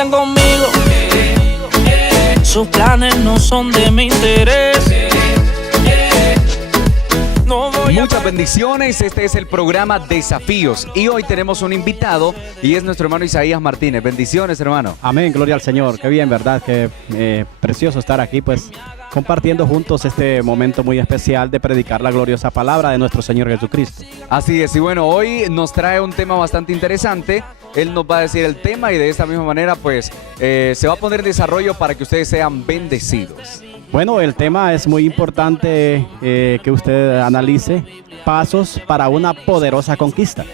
Están conmigo, sus planes no son de mi interés. No voy a... Muchas bendiciones, este es el programa Desafíos y hoy tenemos un invitado y es nuestro hermano Isaías Martínez. Bendiciones, hermano. Amén, gloria al Señor. Qué bien, ¿verdad? Qué precioso estar aquí, pues, compartiendo juntos este momento muy especial de predicar la gloriosa palabra de nuestro Señor Jesucristo. Así es, y bueno, hoy nos trae un tema bastante interesante. Él nos va a decir el tema y de esta misma manera, pues, se va a poner en desarrollo para que ustedes sean bendecidos. Bueno, el tema es muy importante que usted analice pasos para una poderosa conquista.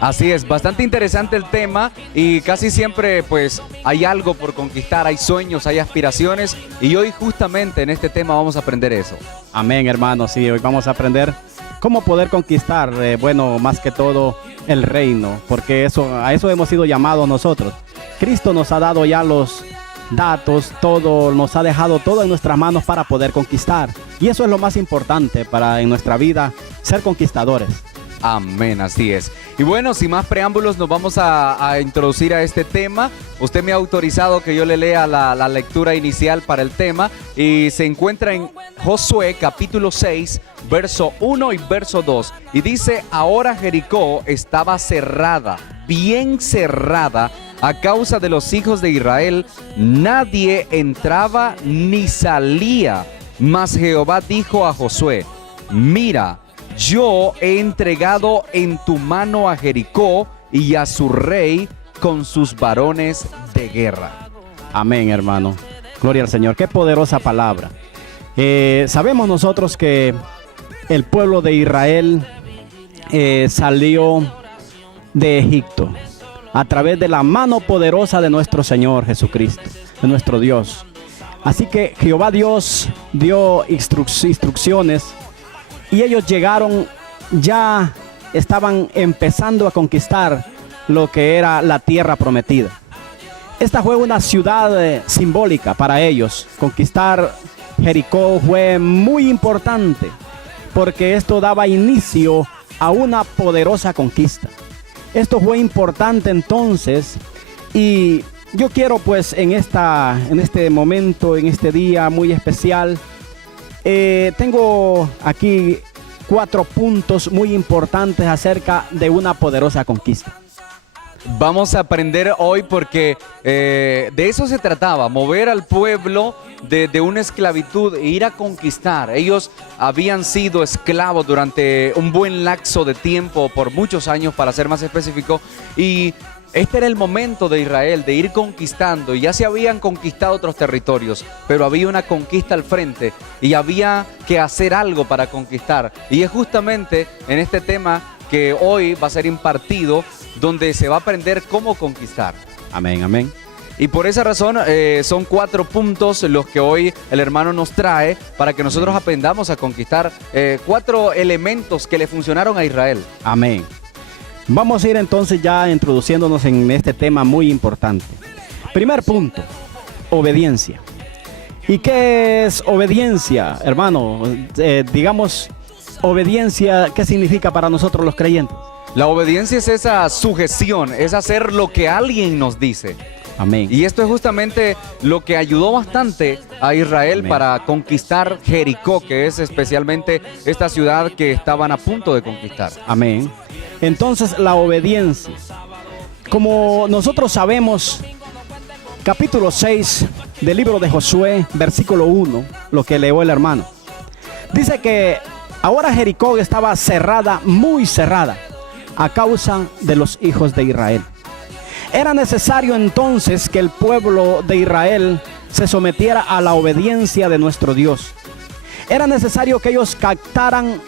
Así es, bastante interesante el tema y casi siempre pues hay algo por conquistar, hay sueños, hay aspiraciones y hoy justamente en este tema vamos a aprender eso. Amén, hermano, sí, hoy vamos a aprender cómo poder conquistar, bueno, más que todo el reino, porque a eso hemos sido llamados nosotros. Cristo nos ha dado ya los datos, todo, nos ha dejado todo en nuestras manos para poder conquistar. Y eso es lo más importante para en nuestra vida, ser conquistadores. Amén, así es. Y bueno, sin más preámbulos, nos vamos a introducir a este tema. Usted me ha autorizado que yo le lea la lectura inicial para el tema y se encuentra en Josué capítulo 6, verso 1 y verso 2. Y dice, ahora Jericó estaba cerrada, bien cerrada, a causa de los hijos de Israel. Nadie entraba ni salía. Mas Jehová dijo a Josué, mira, yo he entregado en tu mano a Jericó y a su rey con sus varones de guerra. Amén, hermano. Gloria al Señor. Qué poderosa palabra. Sabemos nosotros que el pueblo de Israel salió de Egipto a través de la mano poderosa de nuestro Señor Jesucristo, de nuestro Dios. Así que Jehová Dios dio instrucciones y ellos llegaron, ya estaban empezando a conquistar lo que era la tierra prometida. Esta fue una ciudad simbólica para ellos. Conquistar Jericó fue muy importante porque esto daba inicio a una poderosa conquista. Esto fue importante entonces y yo quiero pues en este momento, en este día muy especial, tengo aquí 4 puntos muy importantes acerca de una poderosa conquista. Vamos a aprender hoy porque de eso se trataba, mover al pueblo de una esclavitud e ir a conquistar. Ellos habían sido esclavos durante un buen lapso de tiempo, por muchos años para ser más específico, y este era el momento de Israel de ir conquistando. Ya se habían conquistado otros territorios, pero había una conquista al frente y había que hacer algo para conquistar. Y es justamente en este tema que hoy va a ser impartido, donde se va a aprender cómo conquistar. Amén, amén. Y por esa razón son 4 puntos los que hoy el hermano nos trae para que nosotros aprendamos a conquistar 4 elementos que le funcionaron a Israel. Amén. Vamos a ir entonces ya introduciéndonos en este tema muy importante. Primer punto, obediencia. ¿Y qué es obediencia, hermano? Digamos, obediencia, ¿qué significa para nosotros los creyentes? La obediencia es esa sujeción, es hacer lo que alguien nos dice. Amén. Y esto es justamente lo que ayudó bastante a Israel. Amén. Para conquistar Jericó, que es especialmente esta ciudad que estaban a punto de conquistar. Amén. Entonces la obediencia, como nosotros sabemos, capítulo 6 del libro de Josué, versículo 1, lo que leyó el hermano, dice que ahora Jericó estaba cerrada, muy cerrada, a causa de los hijos de Israel. Era necesario entonces que el pueblo de Israel se sometiera a la obediencia de nuestro Dios. Era necesario que ellos captaran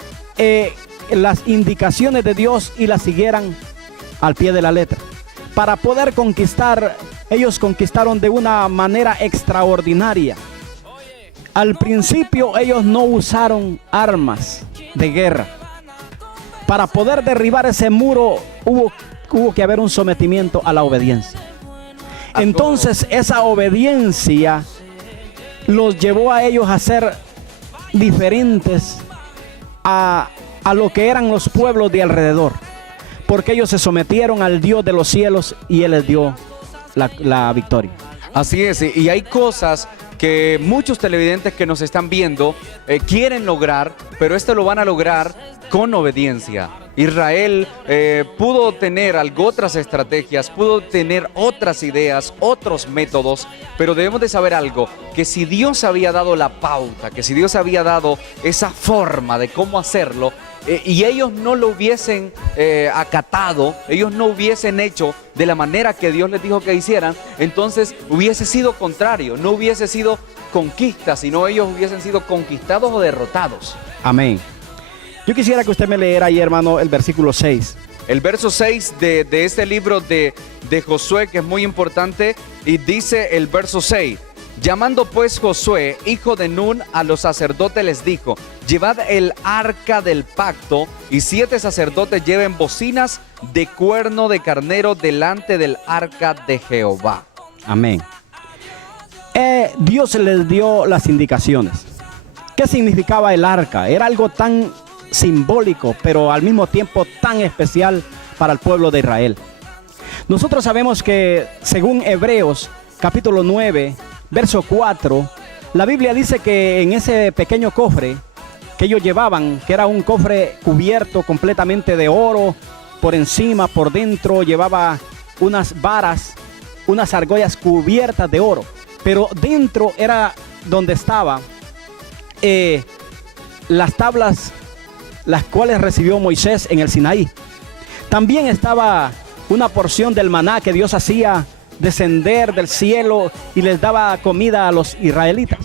las indicaciones de Dios y las siguieran al pie de la letra. Para poder conquistar, ellos conquistaron de una manera extraordinaria. Al principio ellos no usaron armas de guerra. Para poder derribar ese muro hubo que haber un sometimiento a la obediencia. Entonces esa obediencia los llevó a ellos a ser diferentes a lo que eran los pueblos de alrededor, porque ellos se sometieron al Dios de los cielos y Él les dio la victoria. Así es, y hay cosas que muchos televidentes que nos están viendo quieren lograr, pero esto lo van a lograr con obediencia. Israel pudo tener otras estrategias, pudo tener otras ideas, otros métodos, pero debemos de saber algo, que si Dios había dado la pauta, que si Dios había dado esa forma de cómo hacerlo, y ellos no lo hubiesen acatado, ellos no hubiesen hecho de la manera que Dios les dijo que hicieran, entonces hubiese sido contrario, no hubiese sido conquista, sino ellos hubiesen sido conquistados o derrotados. Amén. Yo quisiera que usted me leyera ahí, hermano, el versículo 6. El verso 6 de este libro de Josué, que es muy importante, y dice el verso 6: llamando pues Josué, hijo de Nun, a los sacerdotes les dijo: llevad el arca del pacto, y 7 sacerdotes lleven bocinas de cuerno de carnero delante del arca de Jehová. Amén. Dios les dio las indicaciones. ¿Qué significaba el arca? Era algo tan simbólico, pero al mismo tiempo tan especial para el pueblo de Israel. Nosotros sabemos que según Hebreos capítulo 9, verso 4, la Biblia dice que en ese pequeño cofre que ellos llevaban, que era un cofre cubierto completamente de oro, por encima, por dentro, llevaba unas varas, unas argollas cubiertas de oro, pero dentro era donde estaba las tablas, las cuales recibió Moisés en el Sinaí. También estaba una porción del maná que Dios hacía descender del cielo y les daba comida a los israelitas.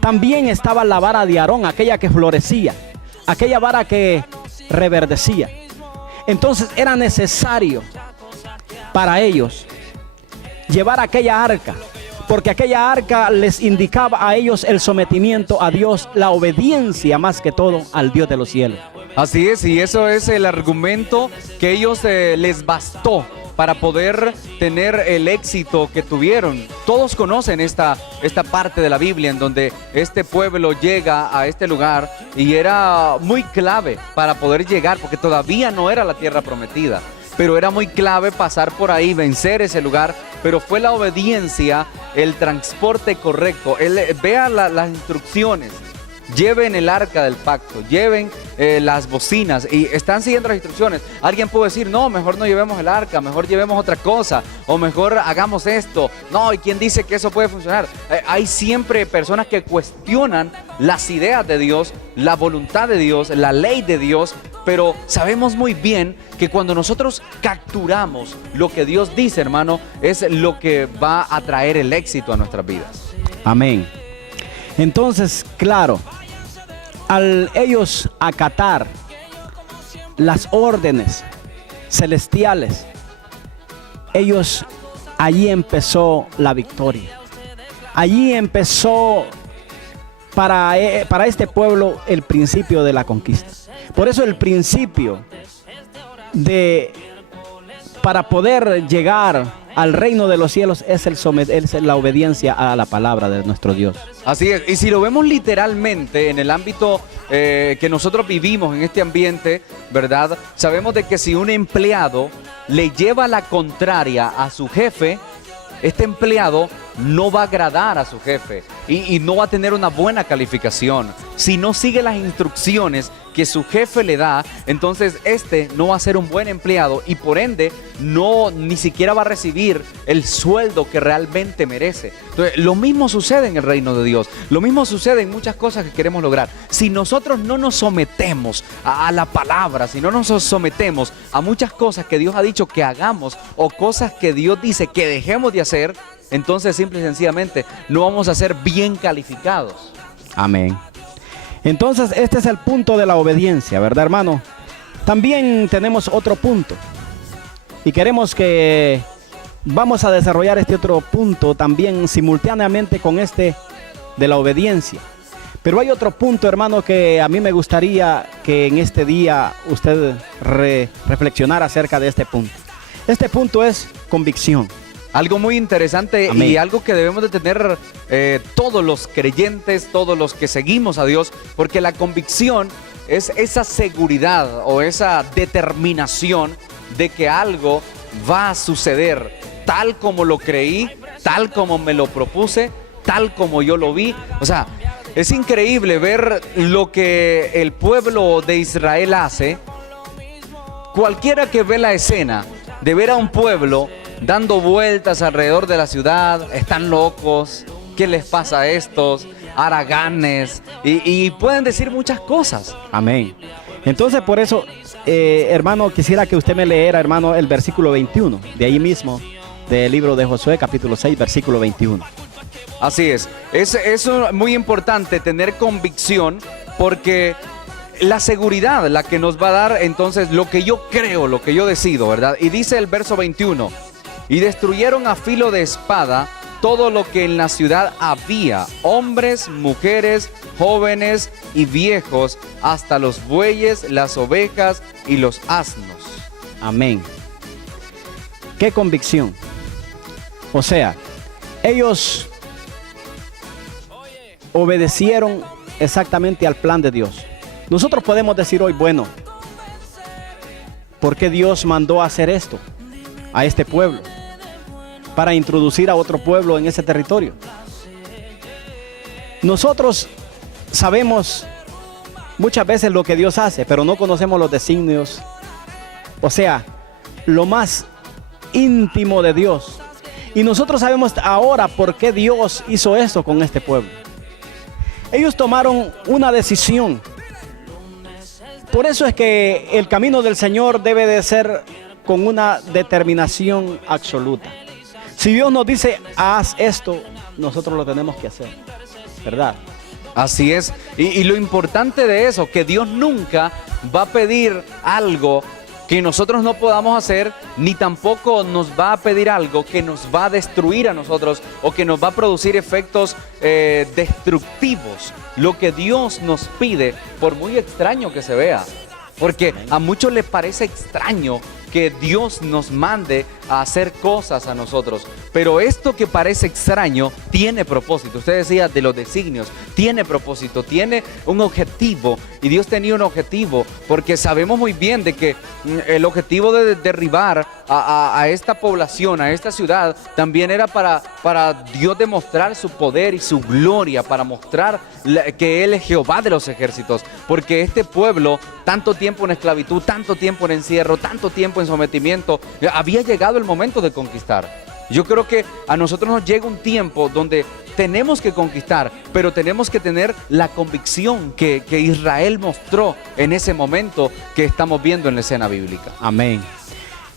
También estaba la vara de Aarón, aquella que florecía, aquella vara que reverdecía. Entonces era necesario para ellos llevar aquella arca, porque aquella arca les indicaba a ellos el sometimiento a Dios, la obediencia más que todo al Dios de los cielos. Así es, y eso es el argumento que ellos les bastó para poder tener el éxito que tuvieron. Todos conocen esta parte de la Biblia en donde este pueblo llega a este lugar y era muy clave para poder llegar, porque todavía no era la tierra prometida, pero era muy clave pasar por ahí, vencer ese lugar, pero fue la obediencia, el transporte correcto. Vea las instrucciones: lleven el arca del pacto, lleven las bocinas, y están siguiendo las instrucciones. Alguien puede decir: no, mejor no llevemos el arca, mejor llevemos otra cosa, o mejor hagamos esto. No, ¿y quién dice que eso puede funcionar? Hay siempre personas que cuestionan las ideas de Dios, la voluntad de Dios, la ley de Dios, pero sabemos muy bien que cuando nosotros capturamos lo que Dios dice, hermano, es lo que va a traer el éxito a nuestras vidas. Amén. Entonces, claro, al ellos acatar las órdenes celestiales, allí empezó la victoria. Allí empezó para este pueblo el principio de la conquista. Por eso el principio para poder llegar al reino de los cielos es la obediencia a la palabra de nuestro Dios. Así es, y si lo vemos literalmente en el ámbito que nosotros vivimos en este ambiente, ¿verdad? Sabemos de que si un empleado le lleva la contraria a su jefe, este empleado no va a agradar a su jefe y no va a tener una buena calificación. Si no sigue las instrucciones que su jefe le da, entonces no va a ser un buen empleado y por ende ni siquiera va a recibir el sueldo que realmente merece. Entonces, lo mismo sucede en el reino de Dios, lo mismo sucede en muchas cosas que queremos lograr. Si nosotros no nos sometemos a la palabra, si no nos sometemos a muchas cosas que Dios ha dicho que hagamos o cosas que Dios dice que dejemos de hacer, entonces simple y sencillamente no vamos a ser bien calificados. Amén. Entonces este es el punto de la obediencia, ¿verdad, hermano? También tenemos otro punto y vamos a desarrollar este otro punto también simultáneamente con este de la obediencia. Pero hay otro punto, hermano, que a mí me gustaría que en este día usted reflexionara acerca de este punto. Este punto es convicción. Algo muy interesante. Amén. Y algo que debemos de tener todos los creyentes, todos los que seguimos a Dios, porque la convicción es esa seguridad o esa determinación de que algo va a suceder tal como lo creí, tal como me lo propuse, tal como yo lo vi. O sea, es increíble ver lo que el pueblo de Israel hace. Cualquiera que ve la escena de ver a un pueblo dando vueltas alrededor de la ciudad, están locos, ¿qué les pasa a estos? Haraganes, y pueden decir muchas cosas. Amén. Entonces, por eso, hermano, quisiera que usted me leyera, hermano, el versículo 21, de ahí mismo, del libro de Josué, capítulo 6, versículo 21. Así es muy importante tener convicción, porque la seguridad la que nos va a dar entonces lo que yo creo, lo que yo decido, ¿verdad? Y dice el verso 21, y destruyeron a filo de espada todo lo que en la ciudad había, hombres, mujeres, jóvenes y viejos, hasta los bueyes, las ovejas y los asnos. Amén. Qué convicción. O sea, ellos obedecieron exactamente al plan de Dios. Nosotros podemos decir hoy, bueno, ¿por qué Dios mandó a hacer esto a este pueblo? Para introducir a otro pueblo en ese territorio. Nosotros sabemos muchas veces lo que Dios hace, pero no conocemos los designios, o sea, lo más íntimo de Dios. Y nosotros sabemos ahora por qué Dios hizo eso con este pueblo. Ellos tomaron una decisión. Por eso es que el camino del Señor debe de ser con una determinación absoluta. Si Dios nos dice, haz esto, nosotros lo tenemos que hacer, ¿verdad? Así es, y lo importante de eso, que Dios nunca va a pedir algo que nosotros no podamos hacer, ni tampoco nos va a pedir algo que nos va a destruir a nosotros o que nos va a producir efectos destructivos. Lo que Dios nos pide, por muy extraño que se vea, porque a muchos les parece extraño que Dios nos mande a hacer cosas a nosotros, pero esto que parece extraño tiene propósito. Usted decía de los designios, tiene propósito, tiene un objetivo, y Dios tenía un objetivo, porque sabemos muy bien de que el objetivo de derribar a esta población, a esta ciudad, también era para Dios demostrar su poder y su gloria, para mostrar que Él es Jehová de los ejércitos, porque este pueblo, tanto tiempo en esclavitud, tanto tiempo en encierro, tanto tiempo en sometimiento, había llegado el momento de conquistar. Yo creo que a nosotros nos llega un tiempo donde tenemos que conquistar, pero tenemos que tener la convicción que Israel mostró en ese momento que estamos viendo en la escena bíblica. Amén.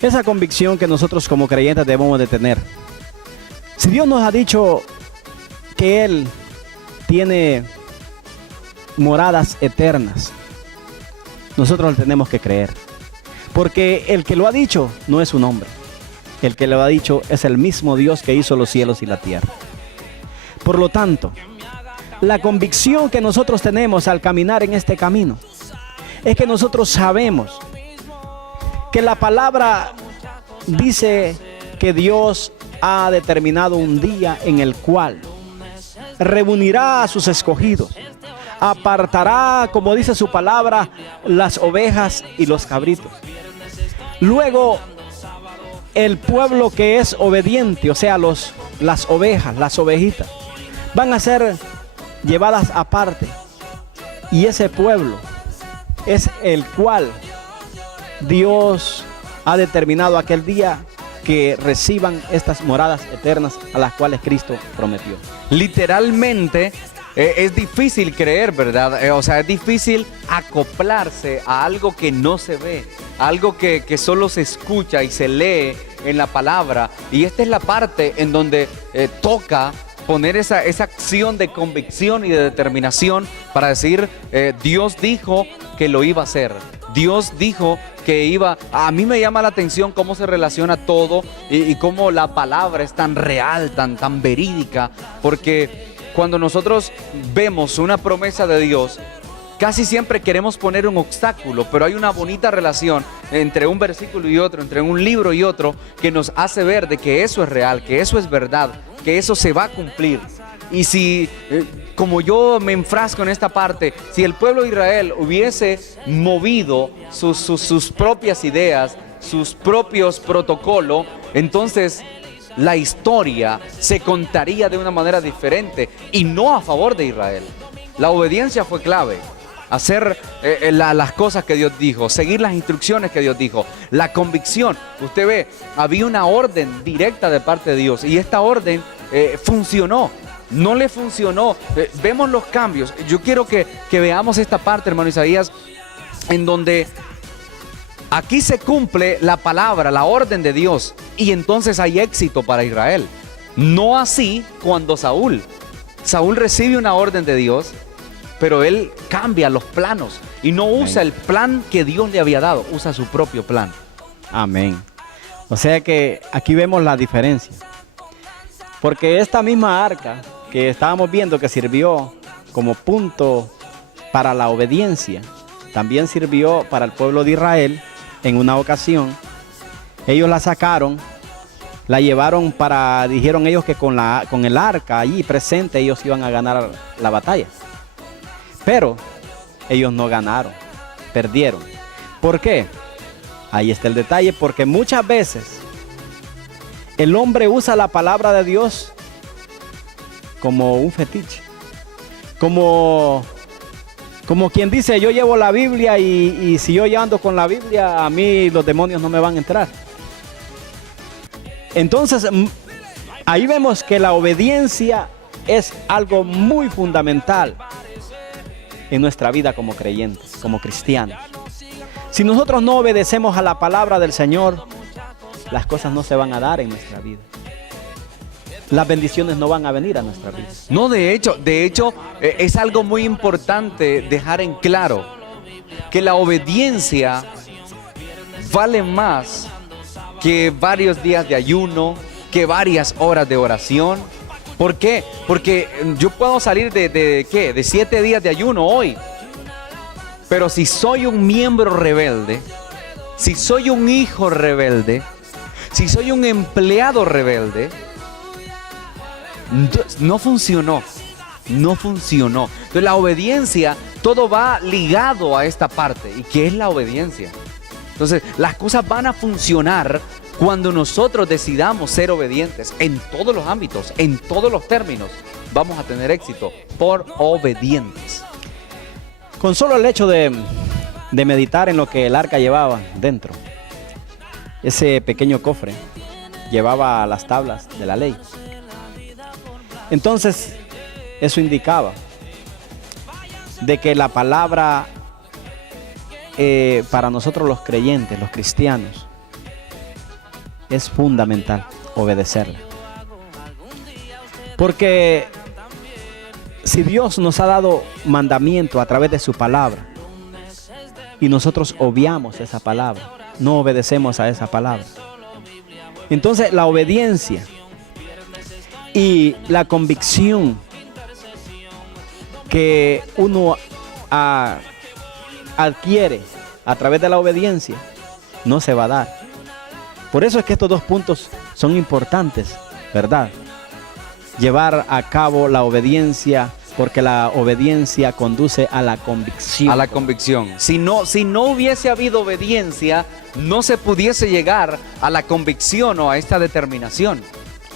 Esa convicción que nosotros como creyentes debemos de tener. Si Dios nos ha dicho que Él tiene moradas eternas, nosotros le tenemos que creer. Porque el que lo ha dicho no es un hombre. El que lo ha dicho es el mismo Dios que hizo los cielos y la tierra. Por lo tanto, la convicción que nosotros tenemos al caminar en este camino es que nosotros sabemos que la palabra dice que Dios ha determinado un día en el cual reunirá a sus escogidos, apartará, como dice su palabra, las ovejas y los cabritos. Luego, el pueblo que es obediente, o sea, las ovejas, las ovejitas, van a ser llevadas aparte. Y ese pueblo es el cual Dios ha determinado aquel día que reciban estas moradas eternas a las cuales Cristo prometió. Literalmente es difícil creer, ¿verdad? O sea, es difícil acoplarse a algo que no se ve, algo que solo se escucha y se lee en la palabra. Y esta es la parte en donde toca poner esa acción de convicción y de determinación para decir, Dios dijo que lo iba a hacer. Dios dijo que iba. A mí me llama la atención cómo se relaciona todo y cómo la palabra es tan real, tan verídica, porque cuando nosotros vemos una promesa de Dios, casi siempre queremos poner un obstáculo, pero hay una bonita relación entre un versículo y otro, entre un libro y otro, que nos hace ver de que eso es real, que eso es verdad, que eso se va a cumplir. Y si, como yo me enfrasco en esta parte, si el pueblo de Israel hubiese movido sus propias ideas, sus propios protocolos, entonces la historia se contaría de una manera diferente y no a favor de Israel. La obediencia fue clave. Hacer las cosas que Dios dijo, seguir las instrucciones que Dios dijo, la convicción. Usted ve, había una orden directa de parte de Dios y esta orden funcionó. No le funcionó. Vemos los cambios. Yo quiero que veamos esta parte, hermano Isaías, en donde aquí se cumple la palabra, la orden de Dios, y entonces hay éxito para Israel. No así cuando Saúl recibe una orden de Dios, pero él cambia los planos y no usa el plan que Dios le había dado, usa su propio plan. Amén. O sea que aquí vemos la diferencia. Porque esta misma arca que estábamos viendo que sirvió como punto para la obediencia, también sirvió para el pueblo de Israel en una ocasión. Ellos la sacaron, la llevaron dijeron ellos que con el arca allí presente ellos iban a ganar la batalla. Pero ellos no ganaron, perdieron. ¿Por qué? Ahí está el detalle, porque muchas veces el hombre usa la palabra de Dios como un fetiche. Como quien dice, yo llevo la Biblia y si yo ya ando con la Biblia, a mí los demonios no me van a entrar. Entonces, ahí vemos que la obediencia es algo muy fundamental en nuestra vida como creyentes, como cristianos. Si nosotros no obedecemos a la palabra del Señor, las cosas no se van a dar en nuestra vida. Las bendiciones no van a venir a nuestra vida. No, de hecho, es algo muy importante dejar en claro que la obediencia vale más que varios días de ayuno, que varias horas de oración. ¿Por qué? Porque yo puedo salir de 7 días de ayuno hoy. Pero si soy un miembro rebelde, si soy un hijo rebelde, si soy un empleado rebelde, no funcionó. No funcionó. Entonces la obediencia, todo va ligado a esta parte. ¿Y qué es la obediencia? Entonces las cosas van a funcionar cuando nosotros decidamos ser obedientes en todos los ámbitos, en todos los términos. Vamos a tener éxito por obedientes. Con solo el hecho de meditar en lo que el arca llevaba dentro, ese pequeño cofre llevaba las tablas de la ley. Entonces, eso indicaba de que la palabra para nosotros los creyentes, los cristianos, es fundamental obedecerla. Porque si Dios nos ha dado mandamiento a través de su palabra y nosotros obviamos esa palabra, no obedecemos a esa palabra, entonces la obediencia y la convicción que uno adquiere a través de la obediencia no se va a dar. Por eso es que estos dos puntos son importantes, ¿verdad? Llevar a cabo la obediencia, porque la obediencia conduce a la convicción. A la convicción. Si no hubiese habido obediencia, no se pudiese llegar a la convicción o a esta determinación.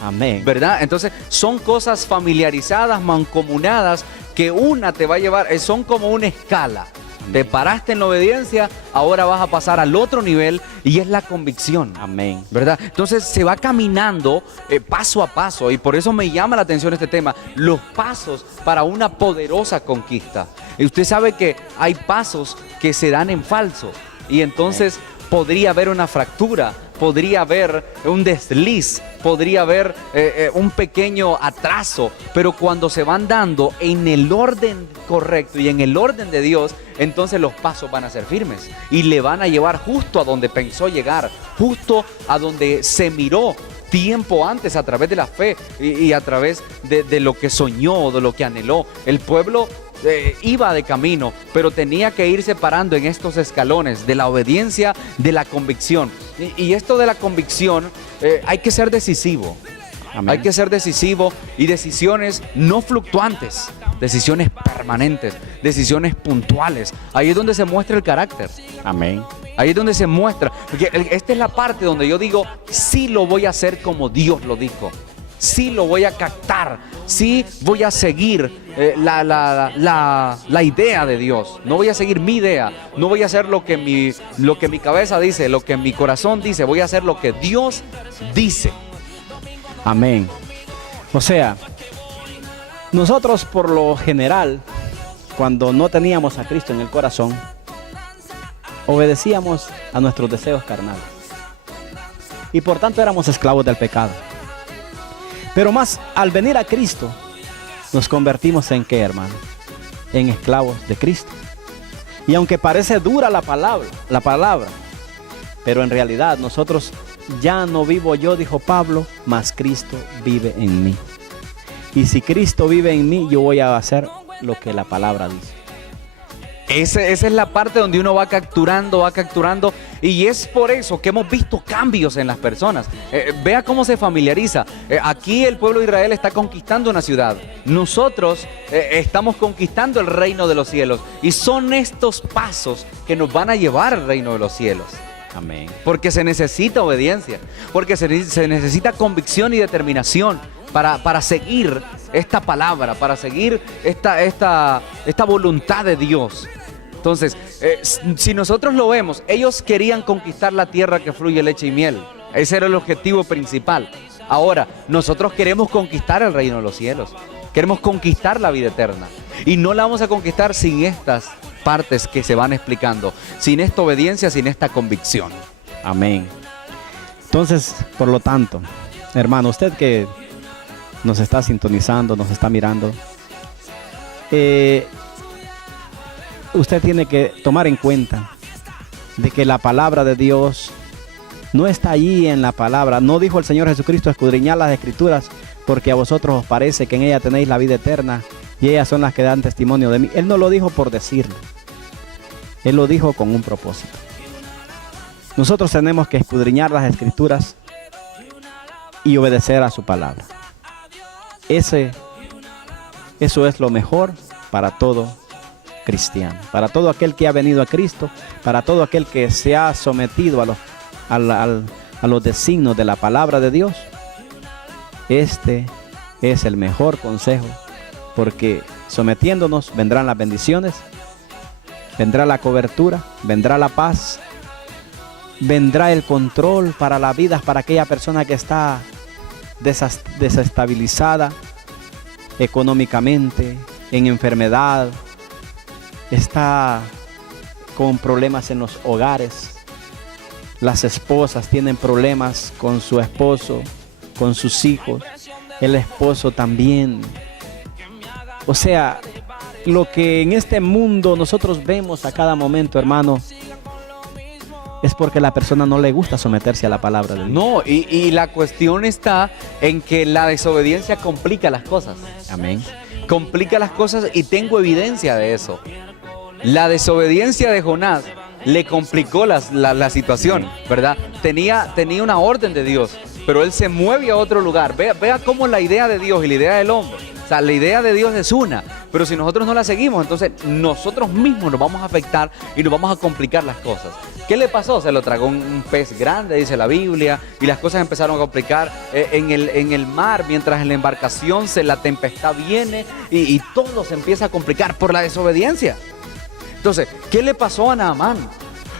Amén. ¿Verdad? Entonces son cosas familiarizadas, mancomunadas, que una te va a llevar, son como una escala. Te paraste en la obediencia, ahora vas a pasar al otro nivel y es la convicción. Amén. ¿Verdad? Entonces se va caminando paso a paso y por eso me llama la atención este tema, los pasos para una poderosa conquista. Y usted sabe que hay pasos que se dan en falso y entonces podría haber una fractura, podría haber un desliz, podría haber un pequeño atraso, pero cuando se van dando en el orden correcto y en el orden de Dios, entonces los pasos van a ser firmes y le van a llevar justo a donde pensó llegar, justo a donde se miró tiempo antes a través de la fe y a través de lo que soñó, de lo que anheló. El pueblo iba de camino, pero tenía que irse parando en estos escalones de la obediencia, de la convicción. Y esto de la convicción, hay que ser decisivo. Amén. Hay que ser decisivo y decisiones no fluctuantes, decisiones permanentes, decisiones puntuales. Ahí es donde se muestra el carácter. Amén. Ahí es donde se muestra. Porque esta es la parte donde yo digo, sí lo voy a hacer como Dios lo dijo. Sí lo voy a captar. Sí voy a seguir la idea de Dios. No voy a seguir mi idea. No voy a hacer lo que mi cabeza dice, lo que mi corazón dice. Voy a hacer lo que Dios dice. Amén. O sea, nosotros por lo general, cuando no teníamos a Cristo en el corazón, obedecíamos a nuestros deseos carnales. Y por tanto éramos esclavos del pecado. Pero más al venir a Cristo, nos convertimos en ¿qué, hermano? En esclavos de Cristo. Y aunque parece dura la palabra, pero en realidad nosotros ya no vivo yo, dijo Pablo, mas Cristo vive en mí. Y si Cristo vive en mí, yo voy a hacer lo que la palabra dice. Esa es la parte donde uno va capturando, y es por eso que hemos visto cambios en las personas. Vea cómo se familiariza. Aquí el pueblo de Israel está conquistando una ciudad. Nosotros estamos conquistando el reino de los cielos. Y son estos pasos que nos van a llevar al reino de los cielos. Amén. Porque se necesita obediencia, porque se necesita convicción y determinación para seguir esta palabra, para seguir esta voluntad de Dios. Entonces, si nosotros lo vemos, ellos querían conquistar la tierra que fluye leche y miel. Ese era el objetivo principal. Ahora, nosotros queremos conquistar el reino de los cielos. Queremos conquistar la vida eterna. Y no la vamos a conquistar sin estas partes que se van explicando, sin esta obediencia, sin esta convicción. Amén. Entonces, por lo tanto, hermano, usted que nos está sintonizando, nos está mirando, usted tiene que tomar en cuenta de que la palabra de Dios no está allí en la palabra. No dijo el Señor Jesucristo, escudriñad las Escrituras, porque a vosotros os parece que en ellas tenéis la vida eterna, y ellas son las que dan testimonio de mí. Él no lo dijo por decirlo. Él lo dijo con un propósito. Nosotros tenemos que escudriñar las Escrituras y obedecer a su palabra. Eso es lo mejor para todo cristiano, para todo aquel que ha venido a Cristo, para todo aquel que se ha sometido a los designios de la palabra de Dios. Este es el mejor consejo, porque sometiéndonos vendrán las bendiciones, vendrá la cobertura, vendrá la paz, vendrá el control para la vida, para aquella persona que está desestabilizada económicamente, en enfermedad, está con problemas en los hogares. Las esposas tienen problemas con su esposo, con sus hijos, el esposo también. O sea, lo que en este mundo nosotros vemos a cada momento, hermano, es porque a la persona no le gusta someterse a la palabra de Dios. No, y la cuestión está en que la desobediencia complica las cosas. Amén. Complica las cosas, y tengo evidencia de eso. La desobediencia de Jonás le complicó la situación, ¿verdad? Tenía una orden de Dios, pero él se mueve a otro lugar. Vea cómo la idea de Dios y la idea del hombre, o sea, la idea de Dios es una, pero si nosotros no la seguimos, entonces nosotros mismos nos vamos a afectar y nos vamos a complicar las cosas. ¿Qué le pasó? Se lo tragó un pez grande, dice la Biblia, y las cosas empezaron a complicar en el mar, mientras en la embarcación la tempestad viene y todo se empieza a complicar por la desobediencia. Entonces, ¿qué le pasó a Naamán?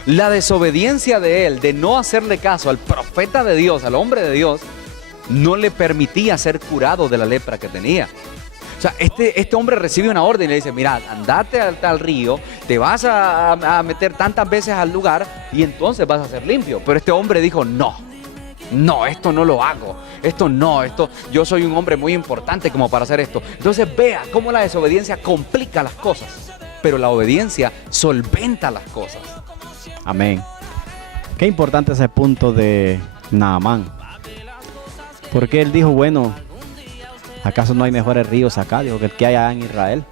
La desobediencia de él, de no hacerle caso al profeta de Dios, al hombre de Dios, no le permitía ser curado de la lepra que tenía. O sea, este hombre recibe una orden y le dice, mira, andate al río, te vas a meter tantas veces al lugar y entonces vas a ser limpio. Pero este hombre dijo, no, esto no lo hago, yo soy un hombre muy importante como para hacer esto. Entonces vea cómo la desobediencia complica las cosas, pero la obediencia solventa las cosas. Amén. Qué importante ese punto de Naamán, porque él dijo, bueno, ¿acaso no hay mejores ríos acá? Digo, que el que hay allá en Israel.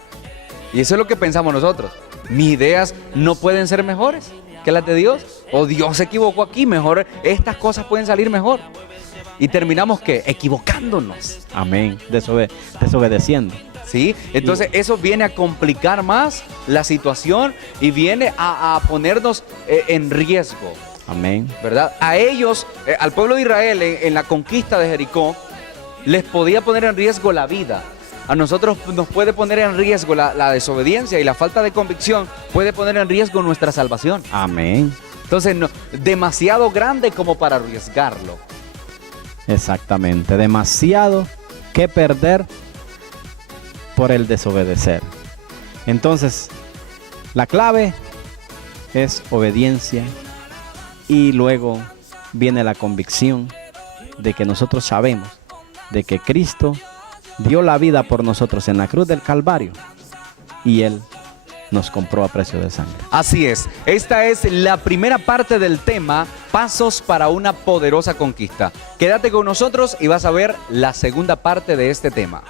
Y eso es lo que pensamos nosotros. Mis ideas no pueden ser mejores que las de Dios. O Dios se equivocó aquí, mejor estas cosas pueden salir mejor. Y terminamos, ¿qué? Equivocándonos. Amén. Desobedeciendo. ¿sí? Entonces eso viene a complicar más la situación y viene a ponernos en riesgo. Amén. ¿Verdad? A ellos, al pueblo de Israel en la conquista de Jericó, les podía poner en riesgo la vida. A nosotros nos puede poner en riesgo la desobediencia y la falta de convicción, puede poner en riesgo nuestra salvación. Amén. Entonces, no, demasiado grande como para arriesgarlo. Exactamente. Demasiado que perder por el desobedecer. Entonces, la clave es obediencia y luego viene la convicción de que nosotros sabemos de que Cristo dio la vida por nosotros en la cruz del Calvario y Él nos compró a precio de sangre. Así es, esta es la primera parte del tema, pasos para una poderosa conquista. Quédate con nosotros y vas a ver la segunda parte de este tema.